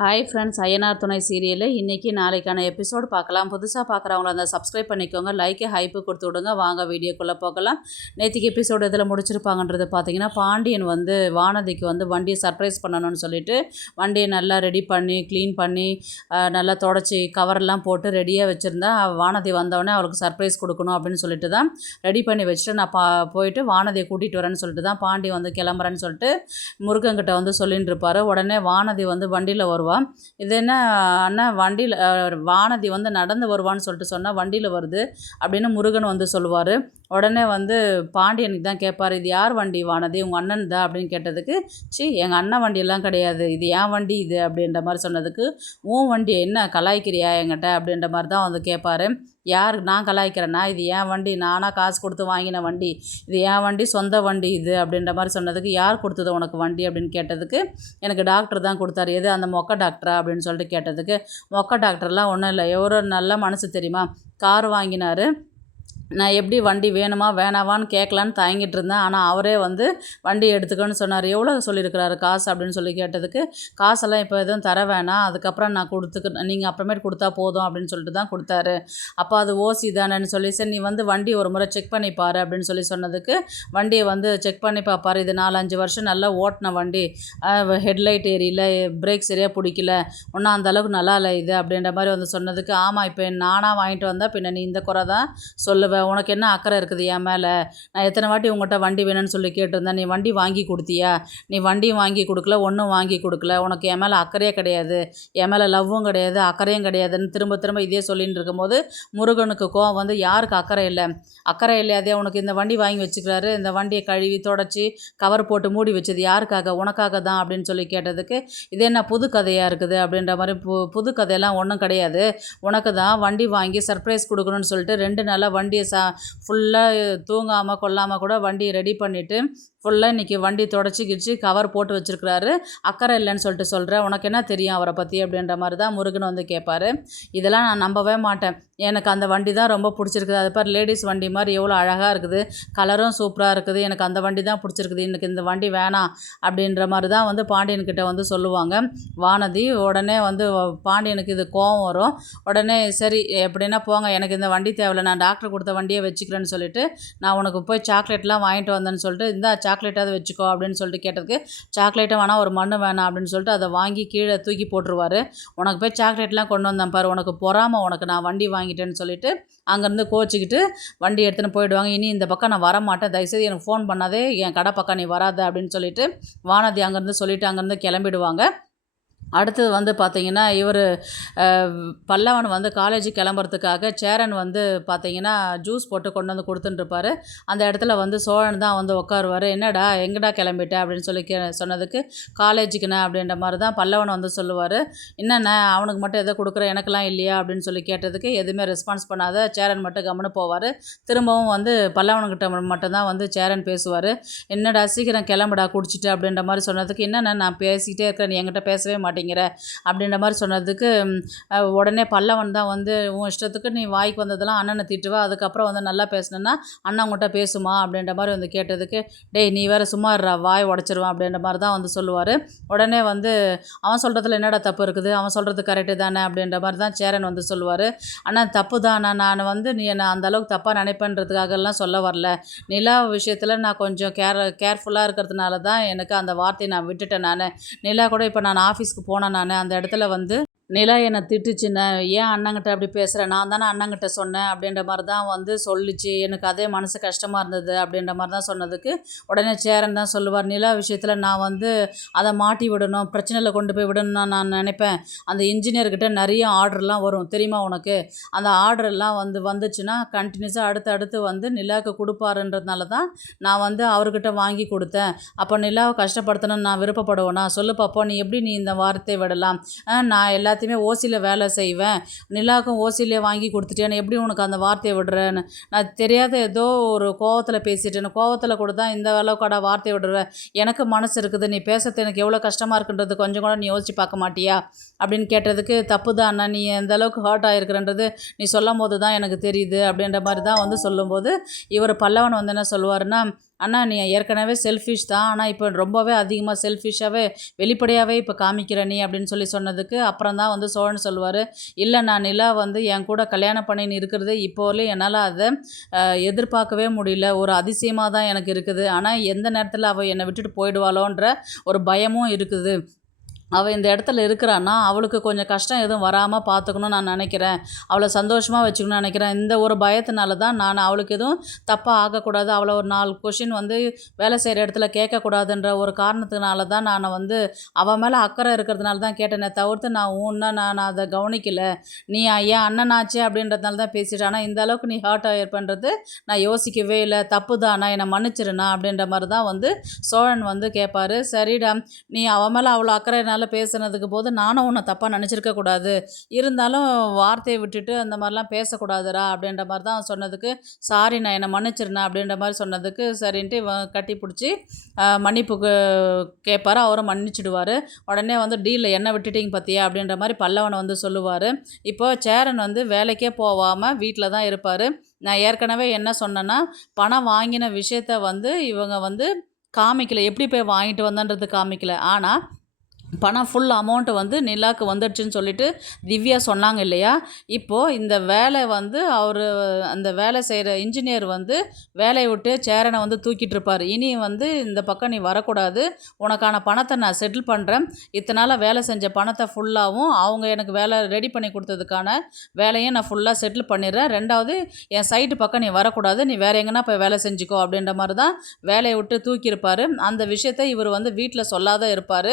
Hi friends, Ayyanar துணை serial இன்றைக்கி நாளைக்கான எபிசோடு பார்க்கலாம். புதுசாக பார்க்குறவங்கள அந்த சப்ஸ்கிரைப் பண்ணிக்கோங்க, லைக்கு ஹைப்பு கொடுத்து விடுங்க. வாங்க வீடியோக்குள்ளே போகலாம். நேற்றுக்கு எபிசோடு இதில் முடிச்சிருப்பாங்கன்றது பார்த்தீங்கன்னா, பாண்டியன் வந்து வானதிக்கு வந்து வண்டியை சர்ப்ரைஸ் பண்ணணும்னு சொல்லிட்டு வண்டியை நல்லா ரெடி பண்ணி க்ளீன் பண்ணி நல்லா தொடச்சி கவரெல்லாம் போட்டு ரெடியாக வச்சுருந்தா, வானதி வந்தவொடனே அவளுக்கு சர்ப்ரைஸ் கொடுக்கணும் அப்படின்னு சொல்லிட்டு தான் ரெடி பண்ணி வச்சுட்டு நான் போயிட்டு வானதியை கூட்டிகிட்டு வரேன்னு சொல்லிட்டு தான் பாண்டி வந்து கிளம்புறேன்னு சொல்லிட்டு முருகன்கிட்ட வந்து சொல்லிட்டு இருப்பார். உடனே வானதி வந்து வண்டியில் வருவாள். இது என்ன அண்ணா வண்டியில் வானதி வந்து நடந்து வருவான்னு சொல்லிட்டு சொன்னால் வண்டியில் வருது அப்படின்னு முருகன் வந்து சொல்லுவார். உடனே வந்து பாண்டியனுக்கு தான் கேட்பார், இது யார் வண்டி வானதி, உங்கள் அண்ணன் தான் அப்படின்னு கேட்டதுக்கு, எங்கள் அண்ணன் வண்டியெல்லாம் கிடையாது, இது ஏன் வண்டி இது அப்படின்ற மாதிரி சொன்னதுக்கு, உன் வண்டி என்ன கலாய்க்கிறியா என்கிட்ட அப்படின்ற மாதிரி தான் வந்து கேட்பார். யார் நான் கலாய்க்கிறேன்னா, இது ஏன் வண்டி, நானாக காசு கொடுத்து வாங்கின வண்டி, இது ஏன் வண்டி, சொந்த வண்டி இது அப்படின்ற மாதிரி சொன்னதுக்கு, யார் கொடுத்தது உனக்கு வண்டி அப்படின்னு கேட்டதுக்கு, எனக்கு டாக்டர் தான் கொடுத்தாரு. எது அந்த மொக்க டாக்டரா அப்படின்னு சொல்லிட்டு கேட்டதுக்கு, மொக்க டாக்டர்லாம் ஒன்றும் இல்லை, எவ்வளோ நல்ல மனசு தெரியுமா, கார் வாங்கினார், நான் எப்படி வண்டி வேணுமா வேணாவான்னு கேட்கலான்னு தயங்கிட்டு இருந்தேன், ஆனால் அவரே வந்து வண்டி எடுத்துக்கோன்னு சொன்னார். எவ்வளோ சொல்லியிருக்கிறாரு காசு அப்படின்னு சொல்லி கேட்டதுக்கு, காசெல்லாம் இப்போ எதுவும் தர வேணாம், அதுக்கப்புறம் நான் நீங்கள் அப்புறமேட்டு கொடுத்தா போதும் அப்படின்னு சொல்லிட்டு தான் கொடுத்தாரு. அப்போ அது ஓசி தானேன்னு சொல்லி, சரி நீ வந்து வண்டி ஒரு முறை செக் பண்ணிப்பார் அப்படின்னு சொல்லி சொன்னதுக்கு, வண்டியை வந்து செக் பண்ணி பார்ப்பார். இது 4-5 வருஷம் நல்லா ஓட்டின வண்டி, ஹெட்லைட் ஏரியல, பிரேக் சரியாக பிடிக்கல, ஒன்றும் அந்தளவுக்கு நல்லா இல்லை இது அப்படின்ற மாதிரி வந்து சொன்னதுக்கு, ஆமாம் இப்போ நானாக வாங்கிட்டு வந்தால் பின்ன நீ இந்த குறை தான் சொல்லுவேன், உனக்கு என்ன அக்கறை இருக்குது என் மேலே, நான் எத்தனை வாட்டி உங்கள்கிட்ட வண்டி வேணும்னு சொல்லி கேட்டிருந்தேன், நீ வண்டி வாங்கி கொடுத்தியா, நீ வண்டியும் வாங்கி கொடுக்கல, ஒன்றும் வாங்கி கொடுக்கல, உனக்கு என் மேலே அக்கறையே கிடையாது, என் மேலே லவ்வும் கிடையாது அக்கறையும் கிடையாதுன்னு திரும்ப திரும்ப இதே சொல்லின்னு இருக்கும்போது முருகனுக்கு கோவம் வந்து, யாருக்கு அக்கறை இல்லை, அக்கறை இல்லையாதே உனக்கு இந்த வண்டி வாங்கி வச்சுக்கிறாரு, இந்த வண்டியை கழுவி தொடச்சி கவர் போட்டு மூடி வச்சது யாருக்காக, உனக்காக தான் அப்படின்னு சொல்லி கேட்டதுக்கு, இது என்ன புது கதையாக இருக்குது அப்படின்ற மாதிரி, புது கதையெல்லாம் ஒன்றும் கிடையாது, உனக்கு தான் வண்டி வாங்கி சர்ப்ரைஸ் கொடுக்கணும்னு சொல்லிட்டு 2 நாளாக வண்டியை ஃபுல்லாக தூங்காமல் கொள்ளாமல் கூட வண்டியை ரெடி பண்ணிவிட்டு ஃபுல்லாக இன்றைக்கி வண்டி தொடச்சி கவர் போட்டு வச்சுருக்கிறாரு, அக்கறை இல்லைன்னு சொல்லிட்டு சொல்கிறேன், உனக்கு என்ன தெரியும் அவரை பற்றி அப்படின்ற மாதிரி தான் முருகன் வந்து கேட்பார். இதெல்லாம் நான் நம்பவே மாட்டேன், எனக்கு அந்த வண்டி தான் ரொம்ப பிடிச்சிருக்குது, அது பாரு லேடிஸ் வண்டி மாதிரி எவ்வளோ அழகாக இருக்குது, கலரும் சூப்பராக இருக்குது, எனக்கு அந்த வண்டி தான் பிடிச்சிருக்குது, எனக்கு இந்த வண்டி வேணாம் அப்படின்ற மாதிரி தான் வந்து பாண்டியன்கிட்ட வந்து சொல்லுவாங்க வானதி. உடனே வந்து பாண்டியனுக்கு இது கோவம் வரும். உடனே சரி எப்படின்னா போங்க, எனக்கு இந்த வண்டி தேவையில்லை, நான் டாக்டர் கொடுத்த வண்டியை வச்சுக்கிறேன்னு சொல்லிட்டு, நான் உனக்கு போய் சாக்லேட்லாம் வாங்கிட்டு வந்தேன்னு சொல்லிட்டு, இந்த சாக்லேட்டாவது வச்சுக்கோ அப்படின்னு சொல்லிட்டு கேட்டதுக்கு, சாக்லேட்டும் வேணாம் ஒரு மண்ணு வேணாம் அப்படின்னு சொல்லிட்டு அதை வாங்கி கீழே தூக்கி போட்டுருவார். உனக்கு போய் சாக்லேட்லாம் கொண்டு வந்தேன் பாரு, உனக்கு பொறாமல், உனக்கு நான் வண்டி வாங்கிட்டேன்னு சொல்லிட்டு அங்கேருந்து கோச்சிக்கிட்டு வண்டி எடுத்துன்னு போயிடுவாங்க. இனி இந்த பக்கம் நான் வரமாட்டேன், தயவுசெய்து எனக்கு ஃபோன் பண்ணாதே, என் கடை பக்கம் நீ வராத அப்படின்னு சொல்லிட்டு வானதி அங்கேருந்து சொல்லிவிட்டு அங்கேருந்து கிளம்பிடுவாங்க. அடுத்தது வந்து பார்த்திங்கன்னா, இவர் பல்லவன் வந்து காலேஜ் கிளம்புறதுக்காக சேரன் வந்து பார்த்திங்கன்னா ஜூஸ் போட்டு கொண்டு வந்து கொடுத்துட்டுருப்பார். அந்த இடத்துல வந்து சோழன் தான் வந்து உட்காருவார். என்னடா எங்கடா கிளம்பிட்ட அப்படின்னு சொல்லி சொன்னதுக்கு, காலேஜுக்குண்ணே அப்படின்ற மாதிரி தான் பல்லவன் வந்து சொல்லுவார். என்னண்ணே அவனுக்கு மட்டும் எதோ கொடுக்குற எனக்கெல்லாம் இல்லையா அப்படின்னு சொல்லி கேட்டதுக்கு, எதுவுமே ரெஸ்பான்ஸ் பண்ணாத சேரன் மட்டும் கம்முன்னு போவார். திரும்பவும் வந்து பல்லவன்கிட்ட மட்டும்தான் வந்து சேரன் பேசுவார். என்னடா சீக்கிரம் கிளம்புடா குடிச்சிட்டு அப்படின்ற மாதிரி சொன்னதுக்கு, என்னண்ணே நான் பேசிக்கிட்டே இருக்கேன், நீ என்கிட்ட பேசவே மாட்டேங்கிற அப்படின்ற மாதிரி சொன்னதுக்கு, உடனே பல்லவன் தான் வந்து, உன் இஷ்டத்துக்கு நீ வாய்க்கு வந்ததெல்லாம் அண்ணனை திட்டுவா, அதுக்கப்புறம் வந்து நல்லா பேசினேன்னா அண்ணன் உங்கள்கிட்ட பேசுமா அப்படின்ற மாதிரி வந்து கேட்டதுக்கு, டேய் நீ வேறு சும்மா வாய் உடச்சிருவான் அப்படின்ற மாதிரி தான் வந்து சொல்லுவார். உடனே வந்து அவன் சொல்கிறதுல என்னடா தப்பு இருக்குது, அவன் சொல்கிறது கரெக்டு தானே அப்படின்ற மாதிரி தான் சேரன் வந்து சொல்லுவார். ஆனால் தப்பு தான், நான் வந்து நீ என்னை அந்தளவுக்கு தப்பாக நினைப்பேன்றதுக்காகலாம் சொல்ல வரல, நிலா விஷயத்தில் நான் கொஞ்சம் கேர்ஃபுல்லாக இருக்கிறதுனால தான் எனக்கு அந்த வார்த்தையை நான் விட்டுட்டேன். நிலா கூட இப்போ நான் ஆஃபீஸ்க்கு போனேன், அந்த இடத்துல வந்து நிலா என்னை திட்டுச்சுன்னு, ஏன் அண்ணங்கிட்ட அப்படி பேசுகிறேன், நான் தானே அண்ணங்கிட்ட சொன்னேன் அப்படின்ற மாதிரி தான் வந்து சொல்லிச்சு, எனக்கு அதே மனசு கஷ்டமாக இருந்தது அப்படின்ற மாதிரி தான் சொன்னதுக்கு, உடனே சேரன் தான் சொல்லுவார், நிலா விஷயத்தில் நான் வந்து அதை மாட்டி விடணும், பிரச்சனையில் கொண்டு போய் விடணும்னு நான் நினைப்பேன், அந்த இன்ஜினியர்கிட்ட நிறைய ஆர்டர்லாம் வரும் தெரியுமா உனக்கு, அந்த ஆர்டர்லாம் வந்துச்சுன்னா கண்டினியூஸாக அடுத்து வந்து நிலாவுக்கு கொடுப்பாருன்றதுனால தான் நான் வந்து அவர்கிட்ட வாங்கி கொடுத்தேன், அப்போ நிலாவை கஷ்டப்படுத்தணும்னு நான் விருப்பப்படுவேனா சொல்லு பாப்போம், நீ இந்த வார்த்தை விடலாம், நான் எல்லாத்தையுமே ஓசியில் வேலை செய்வேன், நிலாவுக்கும் ஓசியிலே வாங்கி கொடுத்துட்டேன், எப்படி உனக்கு அந்த வார்த்தையை விடுறேன்னு, நான் தெரியாத ஏதோ ஒரு கோவத்தில் பேசிட்டேன், கோவத்தில் கூட தான் இந்த அளவுக்காடா வார்த்தையை விடுவேன், எனக்கு மனசு இருக்குது, நீ பேசுறது எனக்கு எவ்வளோ கஷ்டமாக இருக்குன்றது கொஞ்சம் கூட நீ யோசிச்சு பார்க்க மாட்டியா அப்படின்னு கேட்டதுக்கு, தப்பு தான் அண்ணா, நீ எந்த அளவுக்கு ஹர்ட் ஆகிருக்கிறன்றது நீ சொல்லும் போது தான் எனக்கு தெரியுது அப்படின்ற மாதிரி தான் வந்து சொல்லும்போது, இவர் பல்லவன் வந்து என்ன சொல்லுவாருன்னா, அண்ணா நீ ஏற்கனவே செல்ஃபிஷ் தான், ஆனால் இப்போ ரொம்பவே அதிகமாக செல்ஃபிஷாகவே வெளிப்படையாகவே இப்போ காமிக்கிற நீ அப்படின்னு சொன்னதுக்கு அப்புறம் தான் வந்து சோழன் சொல்லுவார், இல்லை நான் நிலா வந்து என் கூட கல்யாணம் பண்ணின்னு இருக்கிறது இப்போ வரலையும் என்னால் அதை எதிர்பார்க்கவே முடியல, ஒரு அதிசயமாக தான் எனக்கு இருக்குது. ஆனால் எந்த நேரத்தில் அவள் என்னை விட்டுட்டு போயிடுவாளோன்ற ஒரு பயமும் இருக்குது. அவள் இந்த இடத்துல இருக்கிறான்னா அவளுக்கு கொஞ்சம் கஷ்டம் எதுவும் வராமல் பார்த்துக்கணும்னு நான் நினைக்கிறேன், அவளை சந்தோஷமாக வச்சுக்கணும்னு நினைக்கிறேன். இந்த ஒரு பயத்தினால தான் நான் அவளுக்கு எதுவும் தப்பாக ஆகக்கூடாது, அவளை ஒரு 4 கொஷின் வந்து வேலை செய்கிற இடத்துல கேட்கக்கூடாதுன்ற ஒரு காரணத்தினால தான் நான் வந்து அவள் மேலே அக்கறை இருக்கிறதுனால தான் கேட்டேனே தவிர்த்து நான் அதை கவனிக்கலை. நீ என் அண்ணனாச்சே அப்படின்றதுனால தான் பேசிட்டேன். ஆனால் இந்த அளவுக்கு நீ ஹர்ட் ஆகிருப்பேன்றது நான் யோசிக்கவே இல்லை, தப்பு தான், நான் என்னை மன்னிச்சிருண்ணா அப்படின்ற மாதிரி தான் வந்து சோழன் வந்து கேட்பாரு. சரிடா, நீ அவன் மேலே அவ்வளோ அக்கறைனால பேசுனதுக்கு போது நானும் உன்னை தப்பாக நினச்சிருக்க கூடாது, இருந்தாலும் வார்த்தையை விட்டுட்டு அந்த மாதிரிலாம் பேசக்கூடாதுரா அப்படின்ற மாதிரி தான் சொன்னதுக்கு, சாரி நான் என்னை மன்னிச்சிருந்தேன் அப்படின்ற மாதிரி சொன்னதுக்கு சரின்ட்டு கட்டி பிடிச்சி மன்னிப்பு கேட்பார். அவரும் மன்னிச்சிடுவார். உடனே வந்து டீலில் என்ன விட்டுட்டிங்க பார்த்தியா அப்படின்ற மாதிரி பல்லவனை வந்து சொல்லுவார். இப்போ சேரன் வந்து வேலைக்கே போகாமல் வீட்டில் தான் இருப்பார். நான் ஏற்கனவே என்ன சொன்னேன்னா, பணம் வாங்கின விஷயத்த வந்து இவங்க வந்து காமிக்கல, எப்படி போய் வாங்கிட்டு வந்தன்றது காமிக்கல. ஆனால் பணம் ஃபுல் அமௌண்ட்டு வந்து நிலாவுக்கு வந்துடுச்சுன்னு சொல்லிட்டு திவ்யா சொன்னாங்க இல்லையா. இப்போது இந்த வேலை வந்து அந்த வேலை செய்கிற இன்ஜினியர் வந்து வேலையை விட்டு சேரனை வந்து தூக்கிட்டு இருப்பார். இனி வந்து இந்த பக்கம் நீ வரக்கூடாது, உனக்கான பணத்தை நான் செட்டில் பண்ணுறேன், இத்தனை வேலை செஞ்ச பணத்தை ஃபுல்லாகவும் அவங்க எனக்கு வேலை ரெடி பண்ணி கொடுத்ததுக்கான வேலையும் நான் ஃபுல்லாக செட்டில் பண்ணிடுறேன், ரெண்டாவது என் சைட்டு பக்கம் நீ வரக்கூடாது, நீ வேறு எங்கன்னா போய் வேலை செஞ்சுக்கோ அப்படின்ற மாதிரி தான் வேலையை விட்டு தூக்கியிருப்பார். அந்த விஷயத்தை இவர் வந்து வீட்டில் சொல்லாத இருப்பார்.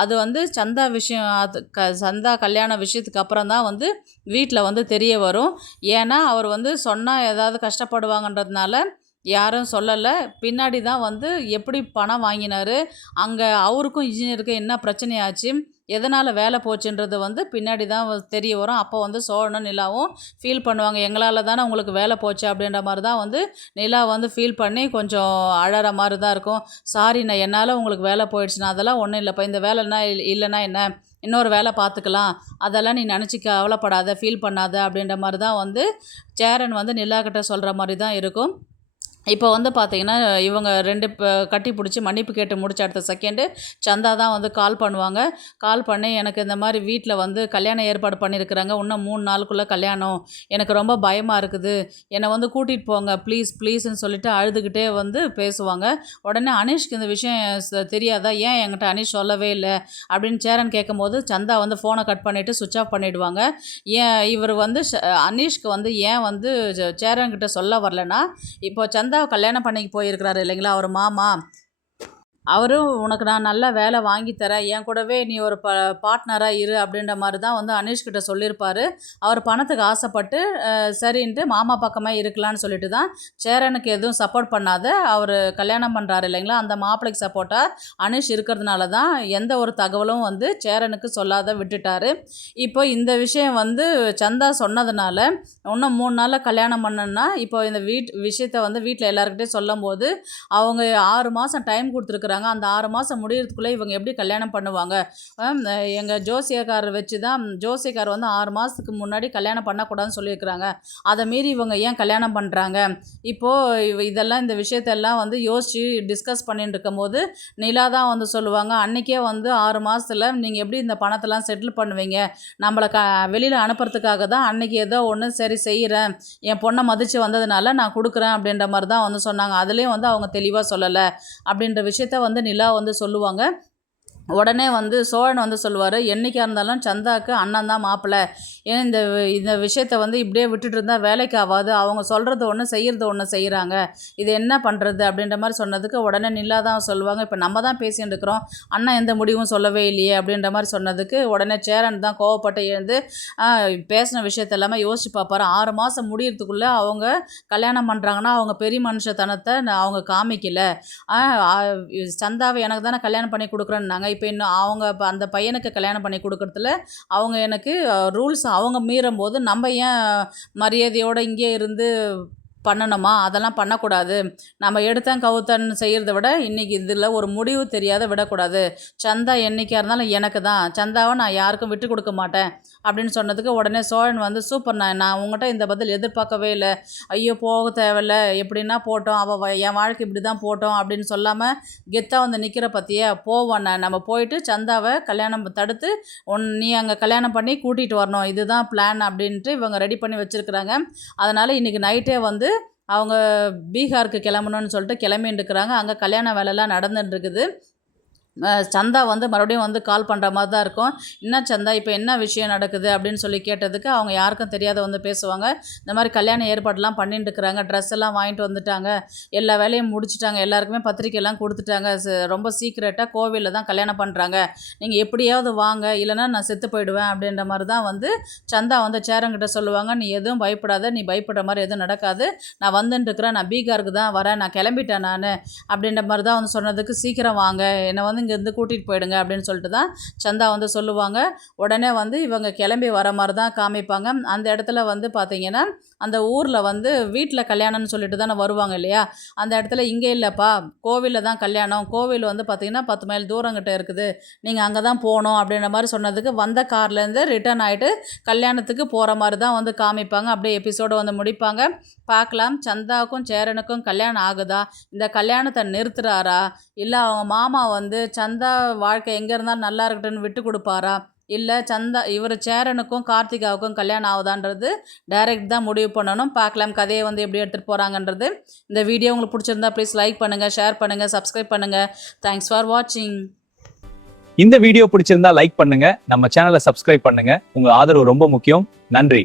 அது வந்து சந்தா விஷயம், அது சந்தா கல்யாண விஷயத்துக்கு அப்புறம் தான் வந்து வீட்டில் வந்து தெரிய வரும். ஏன்னா அவர் வந்து சொன்னால் ஏதாவது கஷ்டப்படுவாங்கன்றதுனால யாரும் சொல்லலை. பின்னாடி தான் வந்து எப்படி பணம் வாங்கினார், அங்கே அவருக்கும் இன்ஜினியருக்கும் என்ன பிரச்சனையாச்சு, எதனால் வேலை போச்சுன்றது வந்து பின்னாடி தான் தெரிய வரும். அப்போ வந்து சோழனும் நிலாவும் ஃபீல் பண்ணுவாங்க, எங்களால் தானே உங்களுக்கு வேலை போச்சு அப்படின்ற மாதிரி தான் வந்து நிலா வந்து ஃபீல் பண்ணி கொஞ்சம் அழற மாதிரி தான் இருக்கும். சாரி நான் என்னால் உங்களுக்கு வேலை போயிடுச்சுன்னா, அதெல்லாம் ஒன்றும் இல்லைப்பா, இந்த வேலைன்னா இல்லைன்னா என்ன, இன்னொரு வேலை பார்த்துக்கலாம், அதெல்லாம் நீ நினச்சி கவலைப்படாத, ஃபீல் பண்ணாத அப்படின்ற மாதிரி தான் வந்து சேரன் வந்து நிலா கிட்ட சொல்கிற மாதிரி தான் இருக்கும். இப்போ வந்து பார்த்தீங்கன்னா இவங்க 2 கட்டி பிடிச்சி மன்னிப்பு கேட்டு முடிச்ச அடுத்த செகண்டு சந்தா தான் வந்து கால் பண்ணுவாங்க. கால் பண்ணி, எனக்கு இந்த மாதிரி வீட்டில் வந்து கல்யாணம் ஏற்பாடு பண்ணியிருக்கிறாங்க, இன்னும் 3 நாளுக்குள்ளே கல்யாணம், எனக்கு ரொம்ப பயமாக இருக்குது, என்னை வந்து கூட்டிகிட்டு போங்க ப்ளீஸ் ப்ளீஸ்ன்னு சொல்லிட்டு அழுதுகிட்டே வந்து பேசுவாங்க. உடனே அனீஷ்க்கு இந்த விஷயம் தெரியாதா, ஏன் என்கிட்ட அனீஷ் சொல்லவே இல்லை அப்படின்னு சேரன் கேட்கும்போது சந்தா வந்து ஃபோனை கட் பண்ணிவிட்டு சுவிட்ச் ஆஃப் பண்ணிவிடுவாங்க. ஏன் இவர் வந்து அனீஷ்க்கு வந்து ஏன் வந்து சேரன்கிட்ட சொல்ல வரலன்னா, இப்போ சந்தா கல்யாணம் பண்ணிக்கு போயிருக்கிறாரு இல்லைங்களா அவர் மாமா, அவரும் உனக்கு நான் நல்ல வேலை வாங்கி தரேன், என் கூடவே நீ ஒரு பார்ட்னராக இரு அப்படின்ற மாதிரி தான் வந்து அனீஷ்கிட்ட சொல்லியிருப்பார். அவர் பணத்துக்கு ஆசைப்பட்டு சரின்ட்டு மாமா பக்கமாக இருக்கலான்னு சொல்லிட்டு தான் சேரனுக்கு எதுவும் சப்போர்ட் பண்ணாத அவர் கல்யாணம் பண்ணுறாரு இல்லைங்களா. அந்த மாப்பிள்ளைக்கு சப்போர்ட்டாக அனீஷ் இருக்கிறதுனால தான் எந்த ஒரு தகவலும் வந்து சேரனுக்கு சொல்லாத விட்டுட்டார். இப்போ இந்த விஷயம் வந்து சந்தா சொன்னதுனால இன்னும் 3 நாளில் கல்யாணம் பண்ணணுன்னா, இப்போ இந்த விஷயத்தை வந்து வீட்டில் எல்லாருக்கிட்டே சொல்லும் போது அவங்க 6 மாதம் டைம் கொடுத்துருக்குறாங்க. அந்த 6 மாதம் முடியறதுக்குள்ளே இவங்க எப்படி கல்யாணம் பண்ணுவாங்க. எங்கள் ஜோசியக்காரர் வச்சு தான் ஜோசியக்காரர் வந்து 6 மாதத்துக்கு முன்னாடி கல்யாணம் பண்ணக்கூடாதுன்னு சொல்லியிருக்கிறாங்க, அதை மீறி இவங்க ஏன் கல்யாணம் பண்ணுறாங்க. இப்போது இதெல்லாம் இந்த விஷயத்தெல்லாம் வந்து யோசித்து டிஸ்கஸ் பண்ணிட்டு இருக்கும் போது நிலா தான் வந்து சொல்லுவாங்க, அன்றைக்கே வந்து 6 மாதத்தில் நீங்கள் எப்படி இந்த பணத்தெல்லாம் செட்டில் பண்ணுவீங்க, நம்மளை வெளியில் அனுப்புறதுக்காக தான் அன்றைக்கி ஏதோ ஒன்று சரி செய்கிறேன், என் பொண்ணை மதித்து வந்ததுனால நான் கொடுக்குறேன் அப்படின்ற மாதிரி தான் வந்து சொன்னாங்க. அதுலேயும் வந்து அவங்க தெளிவாக சொல்லலை அப்படின்ற விஷயத்த வந்து நிலா வந்து சொல்லுவாங்க. உடனே வந்து சோழன் வந்து சொல்லுவார், என்றைக்காக இருந்தாலும் சந்தாவுக்கு அண்ணன் தான் மாப்பிள்ளை, ஏன் இந்த விஷயத்தை வந்து இப்படியே விட்டுட்டு இருந்தால் வேலைக்கு ஆகாது, அவங்க சொல்கிறது ஒன்று செய்கிறது ஒன்று செய்கிறாங்க, இது என்ன பண்ணுறது அப்படின்ற மாதிரி சொன்னதுக்கு உடனே நிலா தான் சொல்லுவாங்க, இப்போ நம்ம தான் பேசிகிட்டு இருக்கிறோம், அண்ணன் எந்த முடிவும் சொல்லவே இல்லையே அப்படின்ற மாதிரி சொன்னதுக்கு உடனே சேரன் தான் கோவப்பட்டு எழுந்து பேசின விஷயத்த எல்லாமே யோசிச்சு பார்ப்பாரு. 6 மாதம் முடியறதுக்குள்ளே அவங்க கல்யாணம் பண்ணுறாங்கன்னா அவங்க பெரிய மனுஷத்தனத்தை அவங்க காமிக்கல, சந்தாவை எனக்கு தானே கல்யாணம் பண்ணி கொடுக்குறேன்னாங்க, இப்போ இன்னும் அவங்க அந்த பையனுக்கு கல்யாணம் பண்ணி கொடுக்குறதுல அவங்க எனக்கு ரூல்ஸ் அவங்க மீறும் போது நம்ம ஏன் மரியாதையோடு இங்கே இருந்து பண்ணணுமா, அதெல்லாம் பண்ணக்கூடாது. நம்ம எடுத்தேன் கவுத்தன்னு செய்கிறத விட இன்றைக்கி இதில் ஒரு முடிவு தெரியாத விடக்கூடாது. சந்தா என்றைக்கா இருந்தாலும் எனக்கு தான், சந்தாவை நான் யாருக்கும் விட்டு கொடுக்க மாட்டேன் அப்படின்னு சொன்னதுக்கு உடனே சோழன் வந்து சூப்பர், நான் உங்கள்கிட்ட இந்த பதில் எதிர்பார்க்கவே இல்லை. ஐயோ போக தேவையில்ல, எப்படின்னா போட்டோம், என் வாழ்க்கை இப்படி தான் போட்டோம் அப்படின்னு சொல்லாமல் கெத்தாக வந்து நிற்கிற பற்றியே போவானே, நம்ம போயிட்டு சந்தாவை கல்யாணம் தடுத்து நீ அங்கே கல்யாணம் பண்ணி கூட்டிகிட்டு வரணும், இதுதான் பிளான் அப்படின்ட்டு இவங்க ரெடி பண்ணி வச்சுருக்குறாங்க. அதனால் இன்றைக்கி நைட்டே வந்து அவங்க பீகாருக்கு கிளம்பணும்னு சொல்லிட்டு கிளம்பின்னு இருக்கிறாங்க. அங்கே கல்யாண வேலைலாம் நடந்துட்டு இருக்குது. சந்தா வந்து மறுபடியும் வந்து கால் பண்ணுற மாதிரி தான் இருக்கும். என்ன சந்தா, இப்போ என்ன விஷயம் நடக்குது அப்படின்னு சொல்லி கேட்டதுக்கு அவங்க யாருக்கும் தெரியாத வந்து பேசுவாங்க. இந்த மாதிரி கல்யாண ஏற்பாடுலாம் பண்ணிட்டு இருக்கிறாங்க, ட்ரெஸ் எல்லாம் வாங்கிட்டு வந்துட்டாங்க, எல்லா வேலையும் முடிச்சுட்டாங்க, எல்லாருக்குமே பத்திரிக்கைலாம் கொடுத்துட்டாங்க, ரொம்ப சீக்கிரட்டாக கோவிலில் தான் கல்யாணம் பண்ணுறாங்க, நீங்கள் எப்படியாவது வாங்க, இல்லைனா நான் செத்து போயிடுவேன் அப்படின்ற மாதிரி தான் வந்து சந்தா வந்து சேரங்கிட்ட சொல்லுவாங்க. நீ எதுவும் பயப்படாத, நீ பயப்படுற மாதிரி எதுவும் நடக்காது, நான் வந்துட்டு இருக்கிறேன், நான் பீகாருக்கு தான் வரேன், நான் கிளம்பிட்டேன் நான் அப்படின்ற மாதிரி தான் வந்து சொன்னதுக்கு சீக்கிரம் வாங்க, என்னை வந்து இங்கேருந்து கூட்டிகிட்டு போயிடுங்க அப்படின்னு சொல்லிட்டு தான் சந்தா வந்து சொல்லுவாங்க. உடனே வந்து இவங்க கிளம்பி வர மாதிரி தான் காமிப்பாங்க. அந்த இடத்துல வந்து பார்த்திங்கன்னா அந்த ஊரில் வந்து வீட்டில் கல்யாணம்னு சொல்லிட்டு தானே வருவாங்க இல்லையா, அந்த இடத்துல இங்கே இல்லைப்பா, கோவிலில் தான் கல்யாணம், கோவில் வந்து பார்த்திங்கன்னா 10 மைல் தூரங்கிட்ட இருக்குது, நீங்கள் அங்கே தான் போகணும் அப்படின்ற மாதிரி சொன்னதுக்கு வந்த கார்லேருந்து ரிட்டர்ன் ஆகிட்டு கல்யாணத்துக்கு போகிற மாதிரி தான் வந்து காமிப்பாங்க. அப்படியே எபிசோடு வந்து முடிப்பாங்க. பார்க்கலாம் சந்தாவுக்கும் சேரனுக்கும் கல்யாணம் ஆகுதா, இந்த கல்யாணத்தை நிறுத்துறாரா, இல்லை அவங்க மாமா வந்து சந்தா வாழ்க்கை எங்கே இருந்தாலும் நல்லா இருக்கட்டும்னு விட்டு கொடுப்பாரா, இல்லை இவர் சேரனுக்கும் கார்த்திகாவுக்கும் கல்யாணம் ஆகுதான்றது டைரக்ட் தான் முடிவு பண்ணணும். பார்க்கலாம் கதையை வந்து எப்படி எடுத்துகிட்டு போகிறாங்கன்றது. இந்த வீடியோ உங்களுக்கு பிடிச்சிருந்தா ப்ளீஸ் லைக் பண்ணுங்கள், ஷேர் பண்ணுங்கள், சப்ஸ்கிரைப் பண்ணுங்கள். தேங்க்ஸ் ஃபார் வாட்சிங். இந்த வீடியோ பிடிச்சிருந்தா லைக் பண்ணுங்க, நம்ம சேனலை சப்ஸ்கிரைப் பண்ணுங்க. உங்க ஆதரவு ரொம்ப முக்கியம். நன்றி.